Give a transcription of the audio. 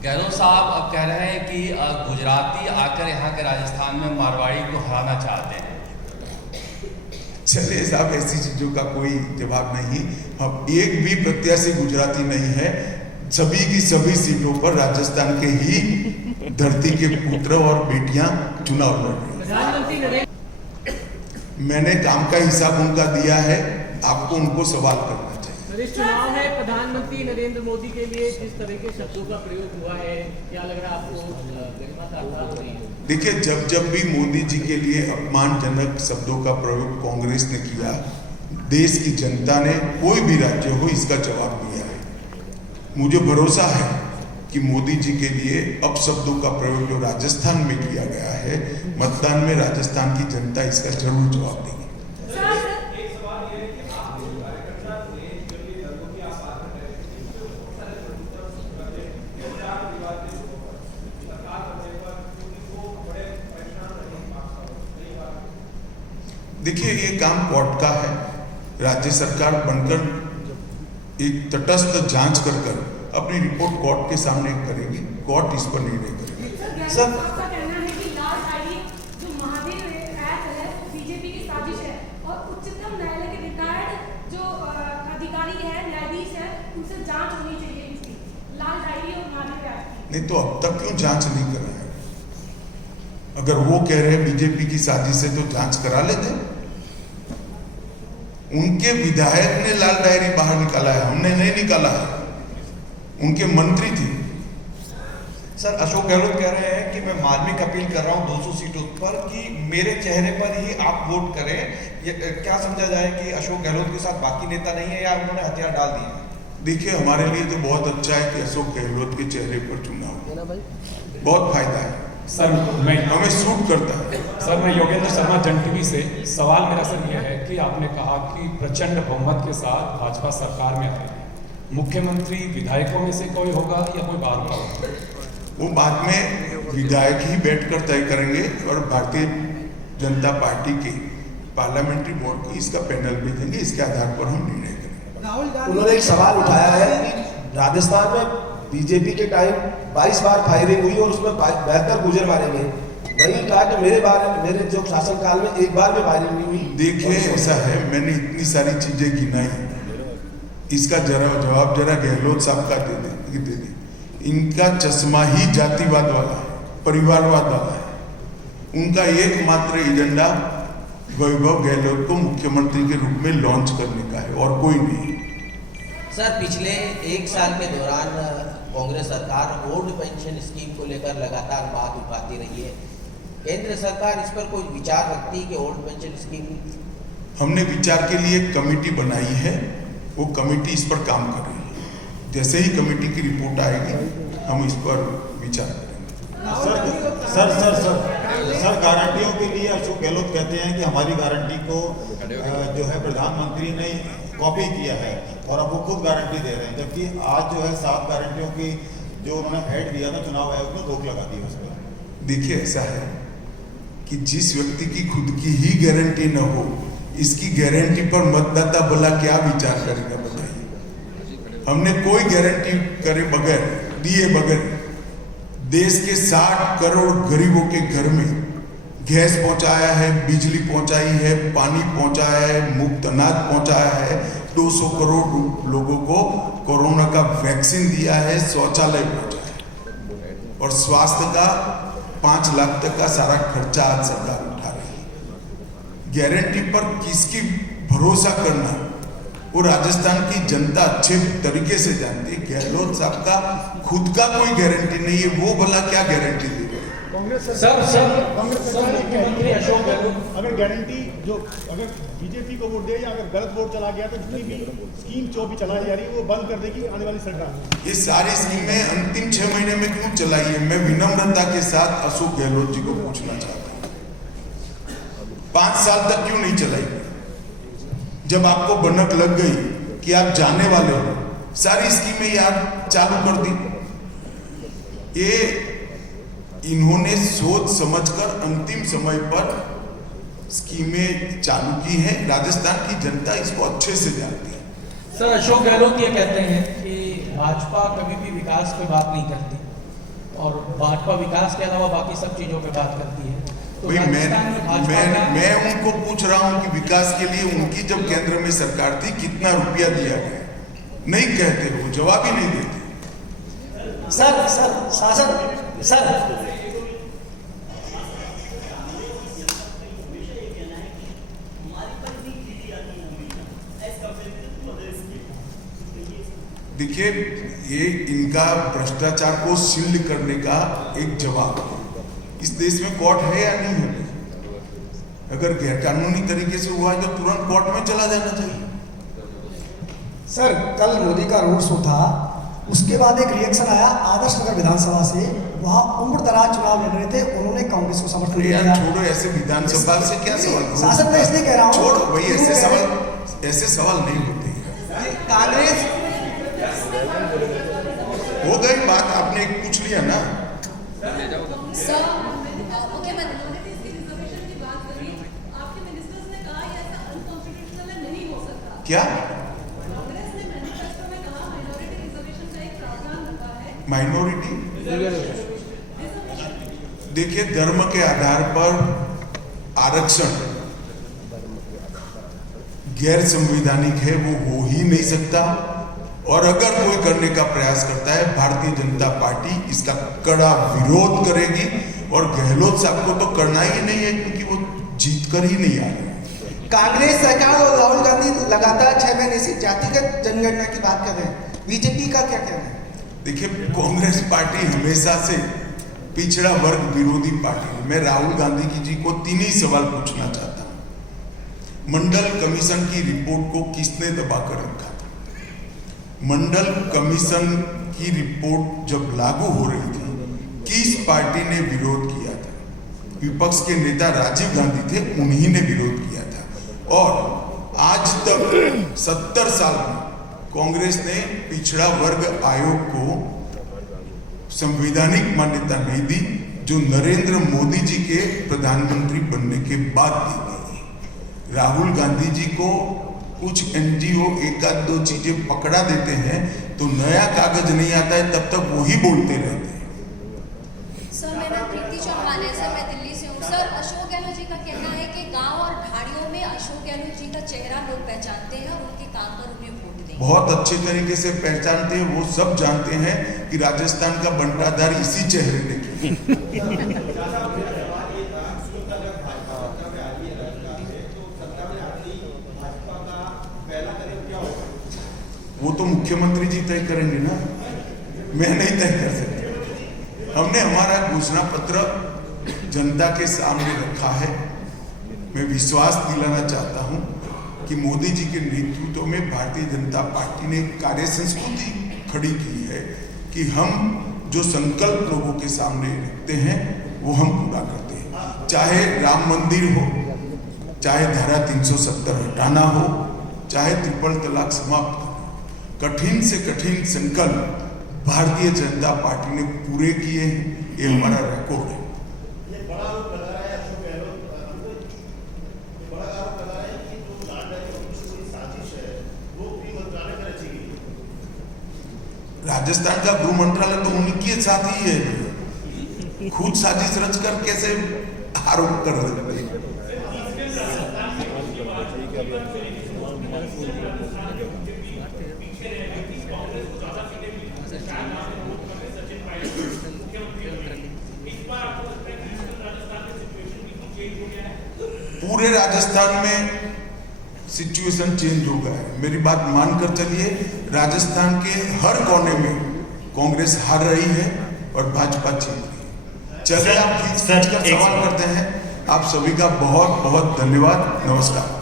गहलोत साहब अब कह रहे हैं कि गुजराती आकर यहाँ के राजस्थान में मारवाड़ी को हराना चाहते हैं। चलिए साहब, ऐसी चीजों का कोई जवाब नहीं। हम एक भी प्रत्याशी गुजराती नहीं है। सभी की सभी सीटों पर राजस्थान के ही धरती के पुत्र और बेटियां चुनाव लड़ रही हैं। मैंने काम का हिसाब उनका दिया है, आपको उनको सवाल करना चाहिए। इस चुनाव में प्रधानमंत्री नरेंद्र मोदी के लिए जिस तरह के शब्दों का प्रयोग हुआ है, क्या लग रहा है आपको? देखिए, जब भी मोदी जी के लिए अपमानजनक शब्दों का प्रयोग कांग्रेस ने किया, देश की जनता ने, कोई भी राज्य हो, इसका जवाब दिया है। मुझे भरोसा है कि मोदी जी के लिए अपशब्दों का प्रयोग जो राजस्थान में किया गया है, मतदान में राजस्थान की जनता इसका जरूर जवाब देगी। देखिए, ये काम कोर्ट का है। राज्य सरकार बनकर एक तटस्थ जांच कर अपनी रिपोर्ट कोर्ट के सामने करेगी। कोर्ट इस पर निर्णय करेगी। सर, आपका कहना है कि लाल डायरी जो महादेव एक्ट है बीजेपी की साजिश है और उच्चतम न्यायालय के रिटायर्ड जो अधिकारी है, न्यायाधीश है, उनसे जांच होनी चाहिए इसकी, लाल डायरी और महादेव एक्ट की। नहीं तो अब तक क्यों जांच नहीं करा है? अगर वो कह रहे हैं बीजेपी की साजिश है तो जांच करा लेते। उनके विधायक ने लाल डायरी बाहर निकाला है, हमने नहीं निकाला है, उनके मंत्री थे। सर, अशोक गहलोत कह रहे हैं कि मैं मार्मिक अपील कर रहा हूं 200 सीटों पर कि मेरे चेहरे पर ही आप वोट करें। ये क्या समझा जाए कि अशोक गहलोत के साथ बाकी नेता नहीं है या उन्होंने हथियार डाल दिए? देखिए, हमारे लिए तो बहुत अच्छा है कि अशोक गहलोत के चेहरे पर चुनाव, बहुत फायदा है सर। हमें सूट करता है। सर, मैं योगेंद्र शर्मा जन टीवी से, सवाल मेरा सर ये है कि आपने कहा कि प्रचंड बहुमत के साथ भाजपा सरकार में आएगी, मुख्यमंत्री विधायकों में से कोई होगा या कोई बाहर का होगा? वो बाद में विधायक ही बैठकर तय करेंगे और भारतीय जनता पार्टी के पार्लियामेंट्री बोर्ड को इसका पैनल भेजेंगे, इसके आधार पर हम निर्णय करेंगे। उन्होंने एक सवाल उठाया है कि राजस्थान में बीजेपी के टाइम 22 बार फायरिंग हुई और उसमें 72 गुजर मारे गए। वही कहा कि मेरे जो शासनकाल में एक बार भी फायरिंग नहीं हुई। देखिए, ऐसा है, मैंने इतनी सारी चीजें गिनाई, इसका जवाब जरा गहलोत साहब का दे दे। इनका चश्मा ही जातिवाद वाला है, परिवारवाद वाला है। उनका एकमात्र एजेंडा वैभव गहलोत को मुख्यमंत्री के रूप में लॉन्च करने का है और कोई नहीं। सर, पिछले 1 साल के दौरान कांग्रेस सरकार ओल्ड पेंशन स्कीम को लेकर लगातार बात उठाती रही है। केंद्र सरकार इस पर कोई विचार रखती है कि ओल्ड पेंशन स्कीम? हमने विचार के लिए कमेटी बनाई है, वो कमेटी इस पर काम कर रही है। जैसे ही कमेटी की रिपोर्ट आएगी हम इस पर विचार करेंगे। सर, गारंटियों के लिए अशोक गहलोत कहते हैं कि हमारी गारंटी को जो है प्रधानमंत्री ने कॉपी किया है और अब वो खुद गारंटी दे रहे हैं, जबकि आज जो है 7 गारंटियों की जो उन्होंने हेड दिया था चुनाव आयोग ने, रोक लगा दी उस पर। देखिए, ऐसा है कि जिस व्यक्ति की खुद की ही गारंटी न हो, इसकी गारंटी पर मतदाता भला क्या विचार करेगा बताइए। हमने कोई गारंटी करे बगैर, दिए बगैर देश के 60 करोड़ गरीबों के घर में गैस पहुंचाया है, बिजली पहुंचाई है, पानी पहुंचाया है, मुफ्त अनाज पहुंचाया है, 200 करोड़ लोगों को कोरोना का वैक्सीन दिया है, शौचालय पहुंचाया है और स्वास्थ्य का 5 लाख तक का सारा खर्चा आज सरकार उठा रही है। गारंटी पर किसकी भरोसा करना, वो राजस्थान की जनता अच्छे तरीके से जानती है। गहलोत साहब का खुद का कोई गारंटी नहीं है, वो भला क्या गारंटी दे रहे हैं? मुख्यमंत्री अशोक गहलोत अगर गारंटी जो अगर बीजेपी को वोट दे या अगर गलत वोट चला गया तो जितनी भी स्कीम जो भी चलाई जा रही है वो बंद कर देगी आने वाली सरकार। ये सारी स्कीमें अंतिम 6 महीने में क्यों चलाई है? मैं विनम्रता के साथ अशोक गहलोत जी को पूछना चाहता हूँ, 5 साल तक क्यों नहीं चलाई? जब आपको भनक लग गई कि आप जाने वाले हो, सारी स्कीमें यार चालू कर दी। ये इन्होंने सोच समझकर अंतिम समय पर स्कीमें चालू की हैं। राजस्थान की जनता इसको अच्छे से जानती है। सर, अशोक गहलोत ये कहते हैं कि भाजपा कभी भी विकास की बात नहीं करती, और भाजपा विकास के अलावा बाकी सब चीज़ों पे बात करती है। तो भाई राजस्थान में भाजपा का- मैं उनको पूछ रहा हूं कि विकास के लिए उनकी जब केंद्र में सरकार थी कितना रुपया दिया गया, नहीं कहते, वो जवाब ही नहीं देते। सर शासन सर देखिए, ये इनका भ्रष्टाचार को शील्ड करने का एक जवाब है। इस देश में कोर्ट है या नहीं है? अगर गैरकानूनी तरीके से हुआ है तो तुरंत कोर्ट में चला जाना चाहिए। सर कल मोदी का रोड शो था, उसके बाद एक रिएक्शन आया आदर्श नगर विधानसभा से, वहाँ उम्र दराज चुनाव लड़ रहे थे, उन्होंने कांग्रेस को समर्थन दिया। छोड़ो, ऐसे विधानसभा से क्या सवाल? शासन में इसलिए कह रहा हूँ, छोड़ो भाई, ऐसे सवाल नहीं होते। कांग्रेस हो गई बात, आपने एक पूछ लिया ना। क्या माइनॉरिटी? देखिए, धर्म के आधार पर आरक्षण गैर संवैधानिक है, वो हो ही नहीं सकता। और अगर कोई करने का प्रयास करता है, भारतीय जनता पार्टी इसका कड़ा विरोध करेगी। और गहलोत साहब को तो करना ही नहीं है, क्योंकि वो जीत कर ही नहीं आ रहे। कांग्रेस सरकार और राहुल गांधी लगातार 6 महीने से जातिगत जनगणना की बात कर रहे हैं, बीजेपी का क्या कहना है? देखिए, कांग्रेस पार्टी हमेशा से पिछड़ा वर्ग विरोधी पार्टी है। मैं राहुल गांधी जी को 3 ही सवाल पूछना चाहता हूं। मंडल कमीशन की रिपोर्ट को किसने दबाकर रखा? मंडल कमीशन की रिपोर्ट जब लागू हो रही थी, किस पार्टी ने विरोध किया था? विपक्ष के नेता राजीव गांधी थे, उन्हीं ने विरोध किया था। और आज तक 70 साल में कांग्रेस ने पिछड़ा वर्ग आयोग को संवैधानिक मान्यता नहीं दी, जो नरेंद्र मोदी जी के प्रधानमंत्री बनने के बाद दी गई। राहुल गांधी जी को कुछ एनजीओ एक आध दो चीजें पकड़ा देते हैं तो नया कागज नहीं आता है, तब तक वही बोलते रहते हैं। सर, मेरा नाम प्रीति चौहान है सर, मैं दिल्ली से हूँ। सर, अशोक गहलोत जी का कहना है कि गांव और ढाड़ियों में अशोक गहलोत जी का चेहरा लोग पहचानते हैं और उनके काम पर उन्हें वोट देंगे। बहुत अच्छे तरीके से पहचानते हैं, वो सब जानते हैं कि राजस्थान का बंटाधार इसी चेहरे ने किया। वो तो मुख्यमंत्री जी तय करेंगे ना, मैं नहीं तय कर सकता। हमने हमारा घोषणा पत्र जनता के सामने रखा है। मैं विश्वास दिलाना चाहता हूं कि मोदी जी के नेतृत्व में भारतीय जनता पार्टी ने कार्य संस्कृति खड़ी की है कि हम जो संकल्प लोगों के सामने रखते हैं वो हम पूरा करते हैं। चाहे राम मंदिर हो, चाहे धारा 370 हटाना हो, चाहे ट्रिपल तलाक समाप्त करना, कठिन से कठिन संकल्प भारतीय जनता पार्टी ने पूरे किए हैं। ये हमारा रिकॉर्ड है। राजस्थान का गृह मंत्रालय तो उनके साथ ही है, खुद साजिश रचकर कैसे आरोप कर रहे हैं? पूरे राजस्थान में सिचुएशन चेंज हो गया है। मेरी बात मानकर चलिए, राजस्थान के हर कोने में कांग्रेस हार रही है और भाजपा जीत रही है। चलिए, आप खींच कर सवाल करते हैं। आप सभी का बहुत बहुत धन्यवाद। नमस्कार।